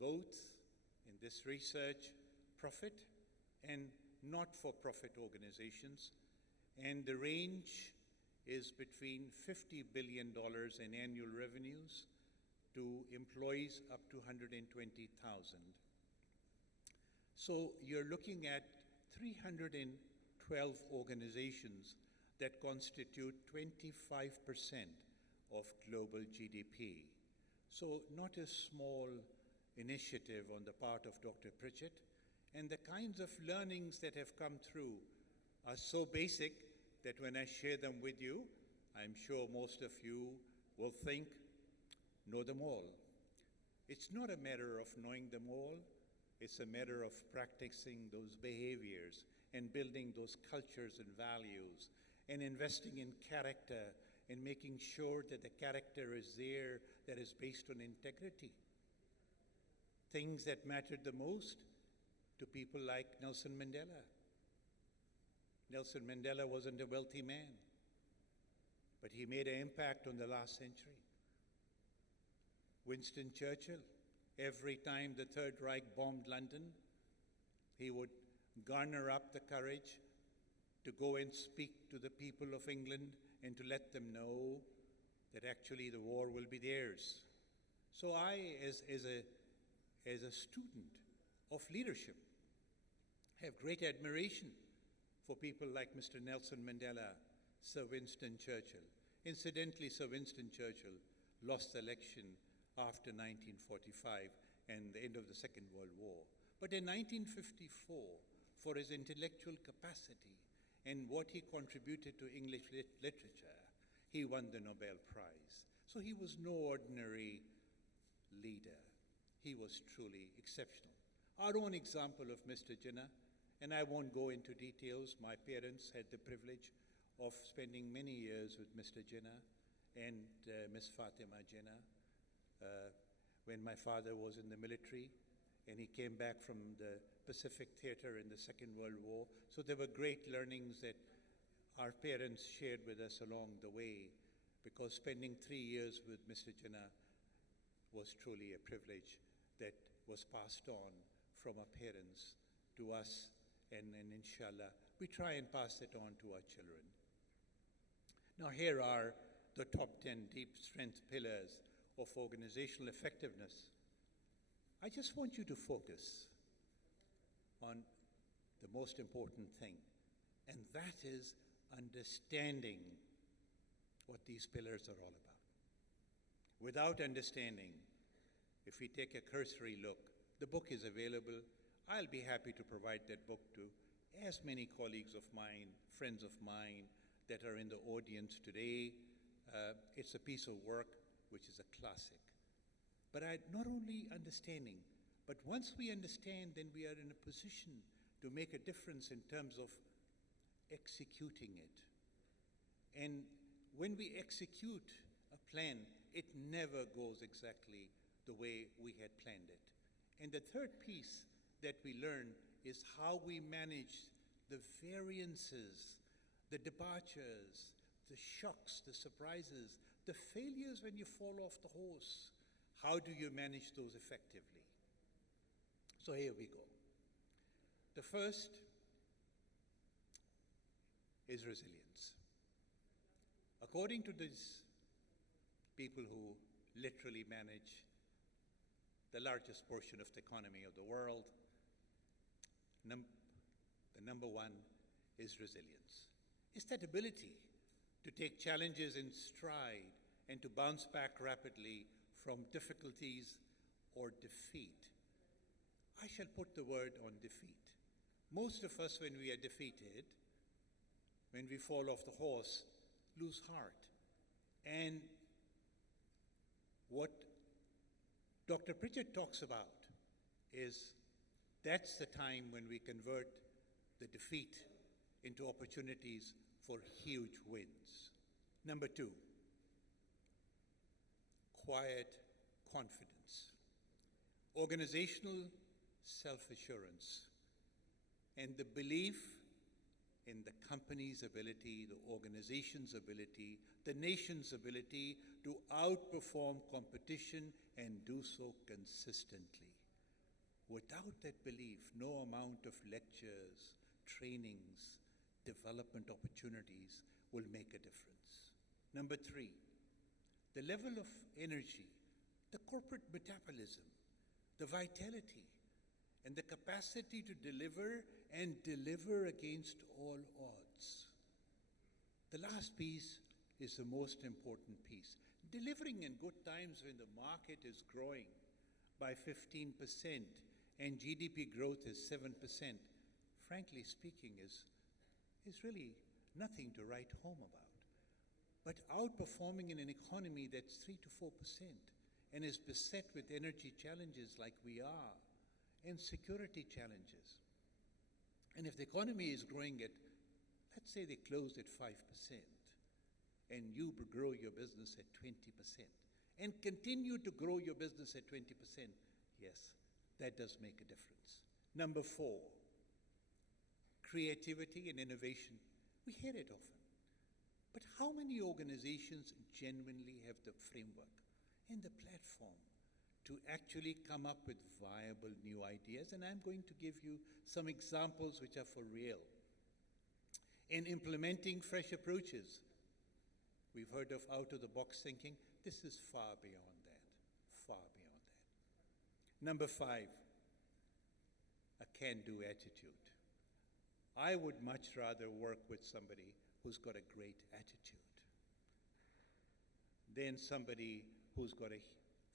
both in this research, profit and not-for-profit organizations, and the range is between $50 billion in annual revenues to employees up to 120,000. So you're looking at 312 organizations that constitute 25% of global GDP. So not a small initiative on the part of Dr. Pritchett, and the kinds of learnings that have come through are so basic that when I share them with you, I'm sure most of you will think, know them all. It's not a matter of knowing them all, it's a matter of practicing those behaviors and building those cultures and values and investing in character and making sure that the character is there that is based on integrity. Things that mattered the most to people like Nelson Mandela. Nelson Mandela wasn't a wealthy man, but he made an impact on the last century. Winston Churchill, every time the Third Reich bombed London, he would garner up the courage to go and speak to the people of England and to let them know that actually the war will be theirs. So I, as a student of leadership, have great admiration for people like Mr. Nelson Mandela, Sir Winston Churchill. Incidentally, Sir Winston Churchill lost the election after 1945 and the end of the Second World War. But in 1954, for his intellectual capacity and what he contributed to English literature, he won the Nobel Prize. So he was no ordinary leader. He was truly exceptional. Our own example of Mr. Jinnah, and I won't go into details. My parents had the privilege of spending many years with Mr. Jinnah and Miss Fatima Jinnah when my father was in the military, and he came back from the Pacific Theater in the Second World War. So there were great learnings that our parents shared with us along the way, because spending 3 years with Mr. Jinnah was truly a privilege that was passed on from our parents to us, and inshallah, we try and pass it on to our children. Now here are the top 10 deep strength pillars of organizational effectiveness. I just want you to focus on the most important thing, and that is understanding what these pillars are all about. Without understanding, if we take a cursory look, the book is available. I'll be happy to provide that book to as many colleagues of mine, friends of mine that are in the audience today. It's a piece of work which is a classic. But not only understanding, but once we understand, then we are in a position to make a difference in terms of executing it. And when we execute a plan, it never goes exactly the way we had planned it. And the third piece that we learn is how we manage the variances, the departures, the shocks, the surprises, the failures when you fall off the horse. How do you manage those effectively? So here we go. The first is resilience. According to these people who literally manage the largest portion of the economy of the world, the number one is resilience. It's that ability to take challenges in stride and to bounce back rapidly from difficulties or defeat. I shall put the word on defeat. Most of us, when we are defeated, when we fall off the horse, lose heart. And what Dr. Pritchett talks about is that's the time when we convert the defeat into opportunities for huge wins. Number two, quiet confidence, organizational self-assurance, and the belief in the company's ability, the organization's ability, the nation's ability to outperform competition and do so consistently. Without that belief, no amount of lectures, trainings, development opportunities will make a difference. Number three, the level of energy, the corporate metabolism, the vitality, and the capacity to deliver and deliver against all odds. The last piece is the most important piece. Delivering in good times when the market is growing by 15% and GDP growth is 7%, frankly speaking, is really nothing to write home about. But outperforming in an economy that's 3 to 4% and is beset with energy challenges like we are, and security challenges. And if the economy is growing at, let's say they closed at 5%, and you grow your business at 20%, and continue to grow your business at 20%, yes, that does make a difference. Number four, creativity and innovation. We hear it often. But how many organizations genuinely have the framework and the platform to actually come up with viable new ideas? And I'm going to give you some examples which are for real. In implementing fresh approaches, we've heard of out-of-the-box thinking. This is far beyond that, far beyond that. Number five, a can-do attitude. I would much rather work with somebody who's got a great attitude than somebody who's got a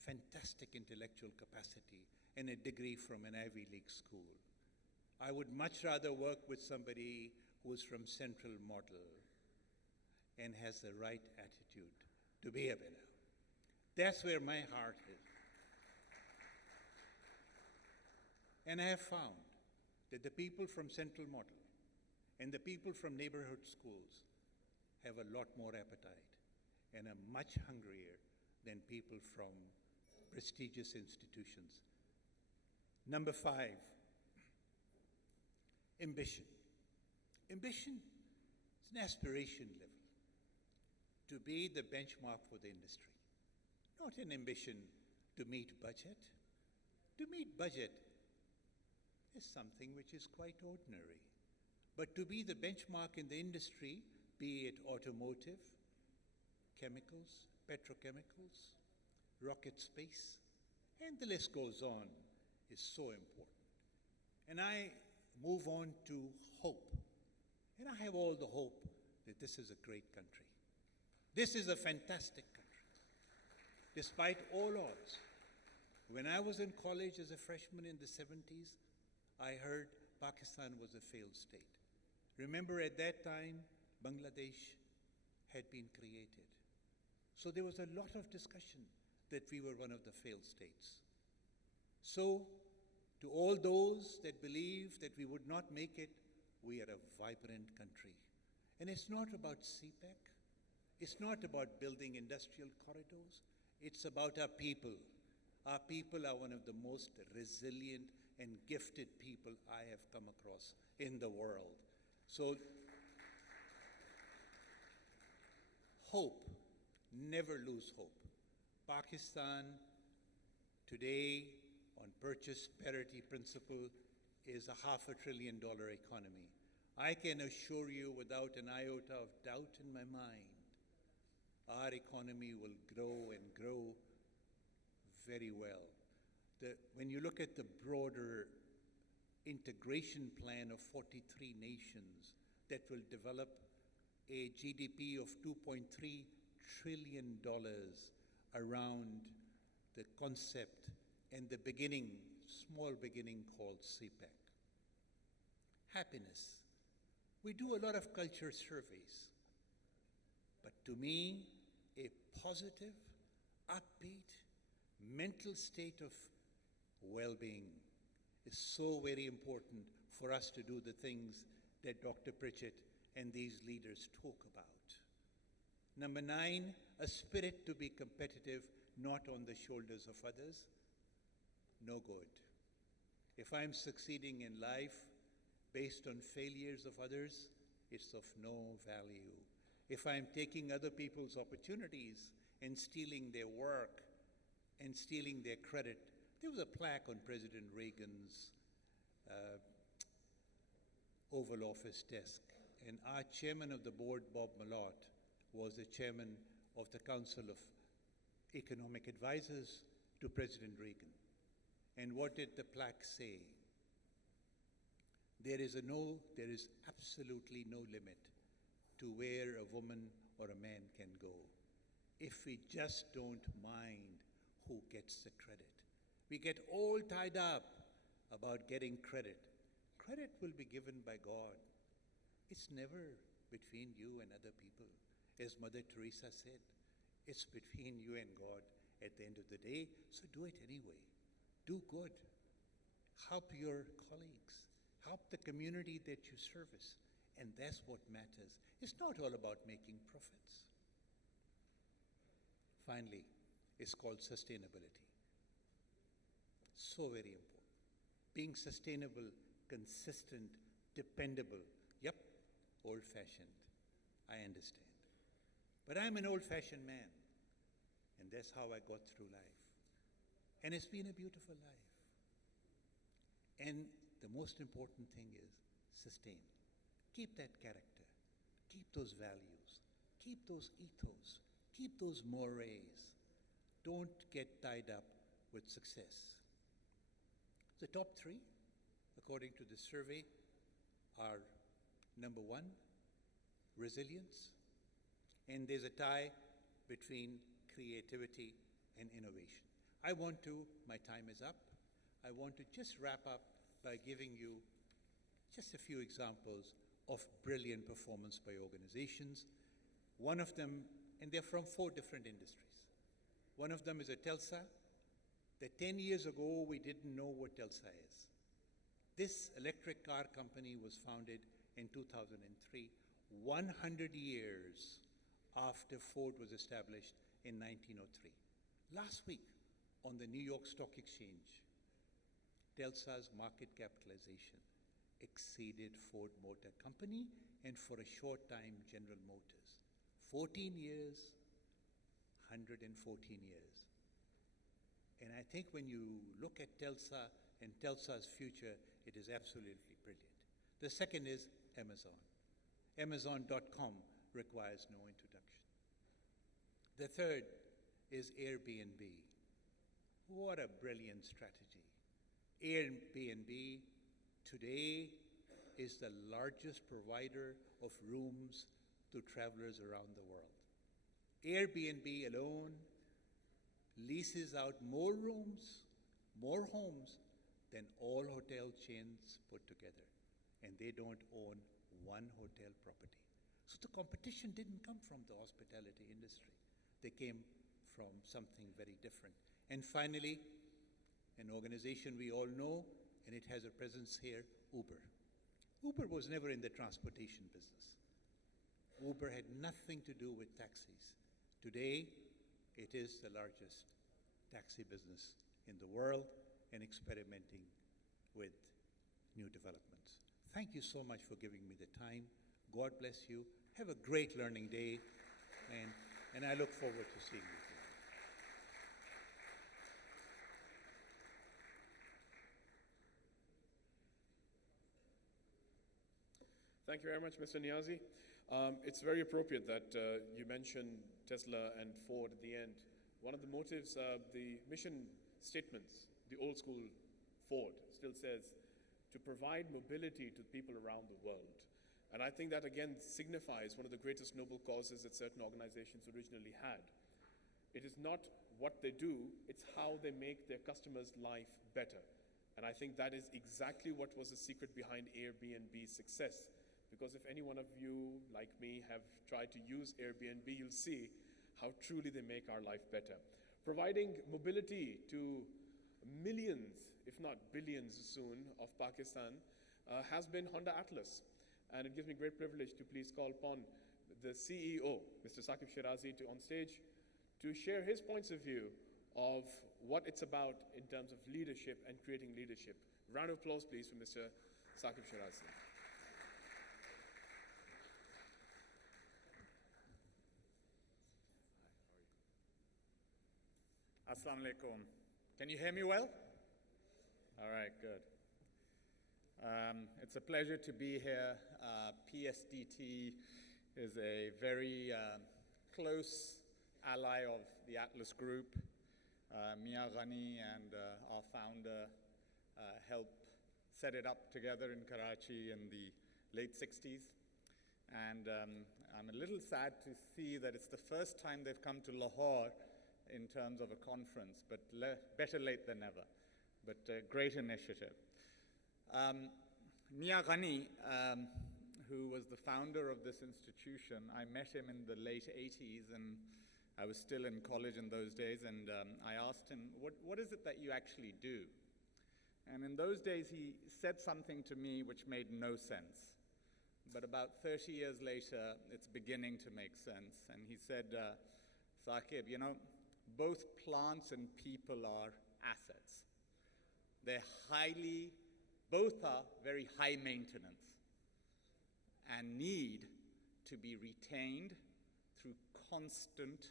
fantastic intellectual capacity and a degree from an Ivy League school. I would much rather work with somebody who's from Central Model and has the right attitude to be a winner. That's where my heart is. And I have found that the people from Central Model and the people from neighborhood schools have a lot more appetite and are much hungrier than people from prestigious institutions. Number five, ambition. Ambition is an aspiration level to be the benchmark for the industry, not an ambition to meet budget. To meet budget is something which is quite ordinary. But to be the benchmark in the industry, be it automotive, chemicals, petrochemicals, rocket space, and the list goes on, is so important. And I move on to hope. And I have all the hope that this is a great country. This is a fantastic country, despite all odds. When I was in college as a freshman in the 70s, I heard Pakistan was a failed state. Remember, at that time, Bangladesh had been created. So there was a lot of discussion that we were one of the failed states. So, to all those that believe that we would not make it, we are a vibrant country. And it's not about CPEC. It's not about building industrial corridors. It's about our people. Our people are one of the most resilient and gifted people I have come across in the world. So, hope, never lose hope. Pakistan today, on purchase parity principle, is a $500 billion economy. I can assure you without an iota of doubt in my mind, our economy will grow and grow very well. When you look at the broader integration plan of 43 nations that will develop a GDP of $2.3 trillion around the concept and the beginning, small beginning called CPEC. Happiness. We do a lot of culture surveys, but to me, a positive, upbeat, mental state of well-being is so very important for us to do the things that Dr. Pritchett and these leaders talk about. Number 9, a spirit to be competitive, not on the shoulders of others. No good. If I'm succeeding in life based on failures of others, it's of no value. If I'm taking other people's opportunities and stealing their work and stealing their credit, There was a plaque on President Reagan's Oval Office desk, and our chairman of the board, Bob Malott, was the chairman of the Council of Economic Advisors to President Reagan. And what did the plaque say? There is absolutely no limit to where a woman or a man can go if we just don't mind who gets the credit. We get all tied up about getting credit. Credit will be given by God. It's never between you and other people. As Mother Teresa said, it's between you and God at the end of the day, so do it anyway. Do good. Help your colleagues. Help the community that you service. And that's what matters. It's not all about making profits. Finally, it's called sustainability. So very important. Being sustainable, consistent, dependable. Yep, old-fashioned. I understand. But I'm an old-fashioned man. And that's how I got through life. And it's been a beautiful life. And the most important thing is sustain. Keep that character. Keep those values. Keep those ethos. Keep those mores. Don't get tied up with success. The top three, according to the survey, are number one, resilience. And there's a tie between creativity and innovation. My time is up. I want to just wrap up by giving you just a few examples of brilliant performance by organizations. One of them, and they're from 4 different industries. One of them is a Telsa, that 10 years ago we didn't know what Telsa is. This electric car company was founded in 2003, 100 years after Ford was established in 1903. Last week, on the New York Stock Exchange, Telsa's market capitalization exceeded Ford Motor Company and for a short time, General Motors. 14 years, 114 years. And I think when you look at Telsa and Telsa's future, it is absolutely brilliant. The second is Amazon. Amazon.com requires no introduction. The third is Airbnb. What a brilliant strategy. Airbnb today is the largest provider of rooms to travelers around the world. Airbnb alone leases out more rooms, more homes than all hotel chains put together. And they don't own one hotel property. So the competition didn't come from the hospitality industry. They came from something very different. And finally, an organization we all know, and it has a presence here, Uber. Uber was never in the transportation business. Uber had nothing to do with taxis. Today, it is the largest taxi business in the world and experimenting with new developments. Thank you so much for giving me the time. God bless you. Have a great learning day, and I look forward to seeing you. Thank you very much, Mr. Niazi. It's very appropriate that you mentioned Tesla and Ford at the end. One of the motives, the mission statements, the old school Ford still says, to provide mobility to people around the world. And I think that again signifies one of the greatest noble causes that certain organizations originally had. It is not what they do, it's how they make their customers' life better. And I think that is exactly what was the secret behind Airbnb's success. Because if any one of you, like me, have tried to use Airbnb, you'll see how truly they make our life better. Providing mobility to millions, if not billions soon, of Pakistan has been Honda Atlas. And it gives me great privilege to please call upon the CEO, Mr. Saquib Shirazi, on stage to share his points of view of what it's about in terms of leadership and creating leadership. Round of applause, please, for Mr. Saquib Shirazi. Assalamu alaikum. Can you hear me well? good. It's a pleasure to be here. PSDT is a very close ally of the Atlas Group. Mia Ghani and our founder helped set it up together in Karachi in the late 60s. And I'm a little sad to see that it's the first time they've come to Lahore in terms of a conference, but better late than never. But great initiative. Mia Ghani, who was the founder of this institution, I met him in the late 80s, and I was still in college in those days, and I asked him, what is it that you actually do? And in those days, he said something to me which made no sense. But about 30 years later, it's beginning to make sense. And he said, Saquib, you know, both plants and people are assets. Both are very high maintenance and need to be retained through constant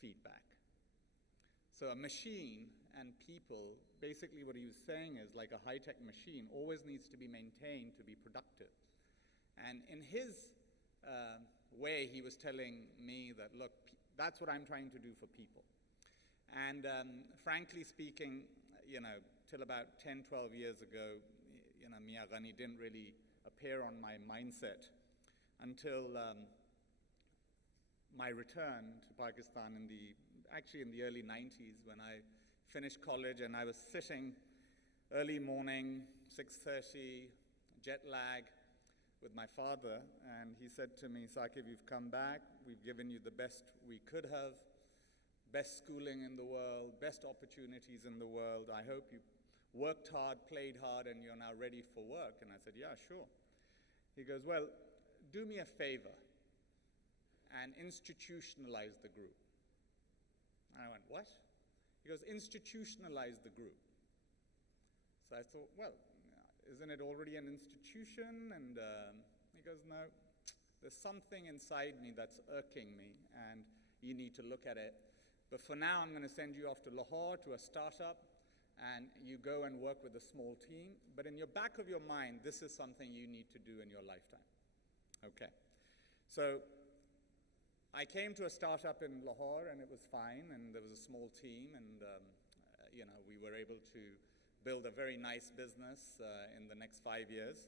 feedback. So a machine and people, basically what he was saying is like a high-tech machine, always needs to be maintained to be productive. And in his way, he was telling me that, look, that's what I'm trying to do for people. And frankly speaking, you know, till about 10, 12 years ago, you know, Mia Ghani didn't really appear on my mindset until my return to Pakistan actually in the early 90s when I finished college, and I was sitting early morning, 6:30, jet lag, with my father, and he said to me, Saquib, you've come back, we've given you the best we could have, best schooling in the world, best opportunities in the world. I hope you worked hard, played hard, and you're now ready for work. And I said, yeah, sure. He goes, well, do me a favor and institutionalize the group. And I went, what? He goes, institutionalize the group. So I thought, well, isn't it already an institution? And he goes, no, there's something inside me that's irking me, and you need to look at it. But for now, I'm going to send you off to Lahore to a startup, and you go and work with a small team. But in your back of your mind, this is something you need to do in your lifetime. Okay. So I came to a startup in Lahore, and it was fine, and there was a small team, and you know, we were able to build a very nice business in the next 5 years.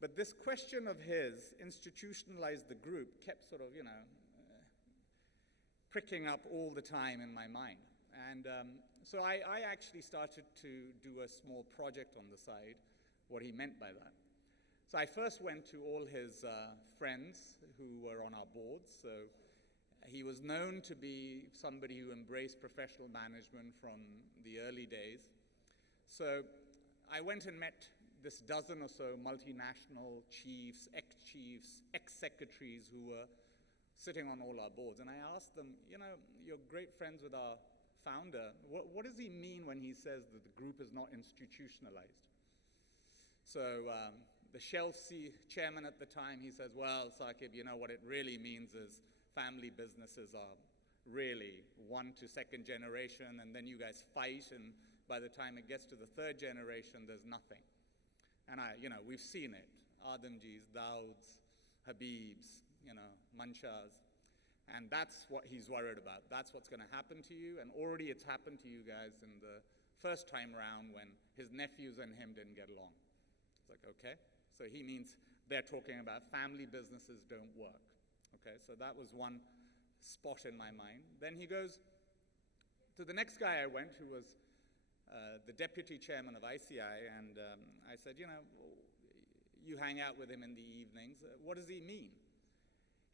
But this question of his, institutionalize the group, kept sort of, you know, pricking up all the time in my mind. And so I actually started to do a small project on the side, what he meant by that. So I first went to all his friends who were on our boards. So he was known to be somebody who embraced professional management from the early days. So I went and met this dozen or so multinational chiefs, ex-secretaries who were sitting on all our boards. And I asked them, you know, you're great friends with our founder. What does he mean when he says that the group is not institutionalized? So the Shell chairman at the time, he says, well, Saquib, you know what it really means is family businesses are really 1 to 2nd generation, and then you guys fight, and by the time it gets to the 3rd generation, there's nothing. And you know, we've seen it. Adamjis, Dauds, Habibs, you know, Manshas. And that's what he's worried about. That's what's going to happen to you. And already it's happened to you guys in the first time round when his nephews and him didn't get along. It's like, okay. So he means they're talking about family businesses don't work. Okay, so that was one spot in my mind. Then he goes to the next guy I went, who was the deputy chairman of ICI, and I said, you know, you hang out with him in the evenings. What does he mean?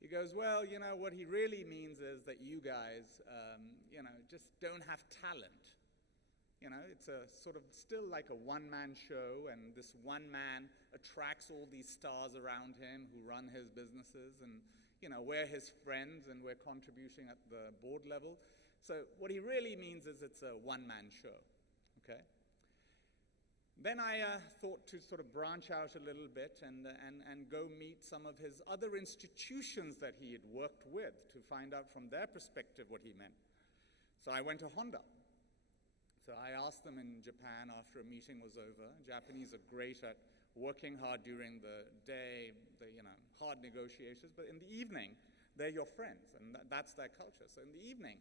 He goes, well, you know, what he really means is that you guys, you know, just don't have talent. You know, it's a sort of still like a one-man show, and this one man attracts all these stars around him who run his businesses, and, you know, we're his friends and we're contributing at the board level. So what he really means is it's a one-man show. Okay. Then I thought to sort of branch out a little bit and go meet some of his other institutions that he had worked with to find out from their perspective what he meant. So I went to Honda. So I asked them in Japan after a meeting was over. Japanese are great at working hard during the day, hard negotiations, but in the evening, they're your friends, and that's their culture. So in the evening,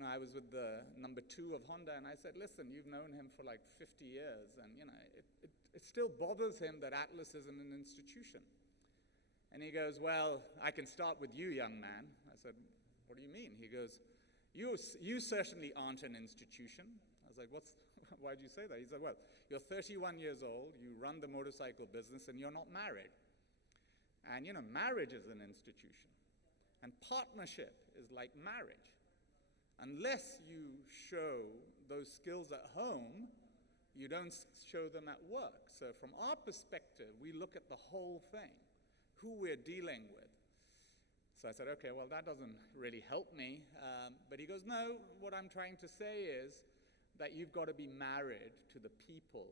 I was with the number 2 of Honda, and I said, listen, you've known him for like 50 years, and it still bothers him that Atlas isn't an institution. And he goes, well, I can start with you, young man. I said, what do you mean? He goes, you certainly aren't an institution. I was like, why do you say that? He said, well, you're 31 years old, you run the motorcycle business, and you're not married. And marriage is an institution. And partnership is like marriage. Unless you show those skills at home, you don't show them at work. So from our perspective, we look at the whole thing, who we're dealing with. So I said, okay, well, that doesn't really help me. But he goes, no, what I'm trying to say is that you've got to be married to the people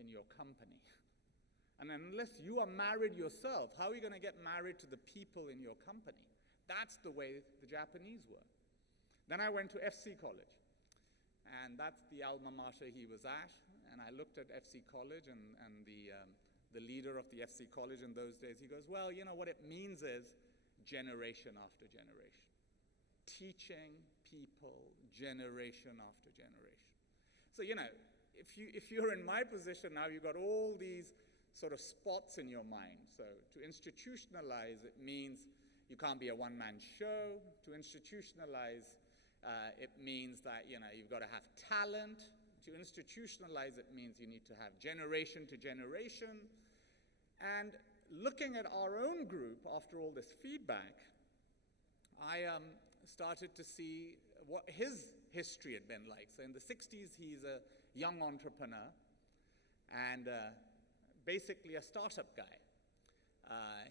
in your company. And unless you are married yourself, how are you going to get married to the people in your company? That's the way the Japanese were. Then I went to FC College, and that's the alma mater he was at. And I looked at FC College and the leader of the FC College in those days. He goes, well, what it means is generation after generation. Teaching people generation after generation. So, if you're in my position now, you've got all these sort of spots in your mind. So to institutionalize, it means you can't be a one-man show. To institutionalize, it means that you've got to have talent. To institutionalize, it means you need to have generation to generation. And looking at our own group, after all this feedback, I started to see what his history had been like. So in the 60s, he's a young entrepreneur and basically a startup guy.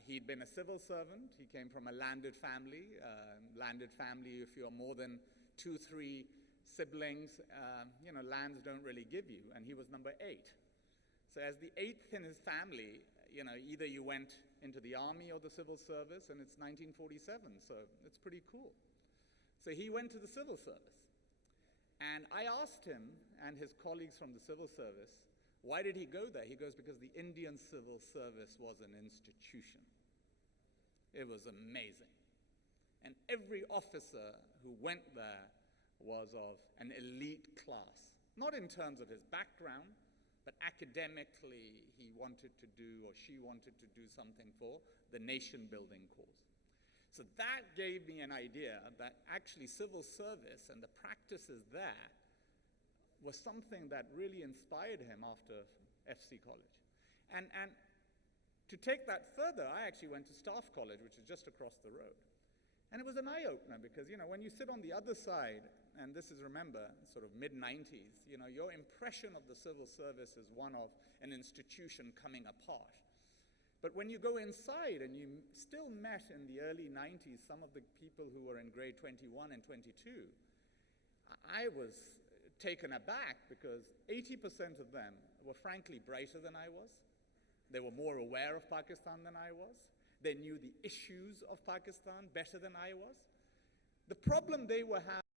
He'd been a civil servant. He came from a landed family. Landed family, if you're more than 2, 3 siblings, lands don't really give you. And he was number 8. So as the 8th in his family, either you went into the army or the civil service, and it's 1947, so it's pretty cool. So he went to the civil service. And I asked him and his colleagues from the civil service, why did he go there? He goes, because the Indian civil service was an institution. It was amazing. And every officer who went there was of an elite class. Not in terms of his background, but academically he wanted to do, or she wanted to do something for the nation-building cause. So that gave me an idea that actually civil service and the practices there was something that really inspired him after FC College. And to take that further, I actually went to Staff College, which is just across the road. And it was an eye-opener because, when you sit on the other side, and this is, remember, sort of mid-90s, your impression of the civil service is one of an institution coming apart. But when you go inside and you still met in the early 90s some of the people who were in grade 21 and 22, I was taken aback because 80% of them were frankly brighter than I was. They were more aware of Pakistan than I was. They knew the issues of Pakistan better than I was. The problem they were having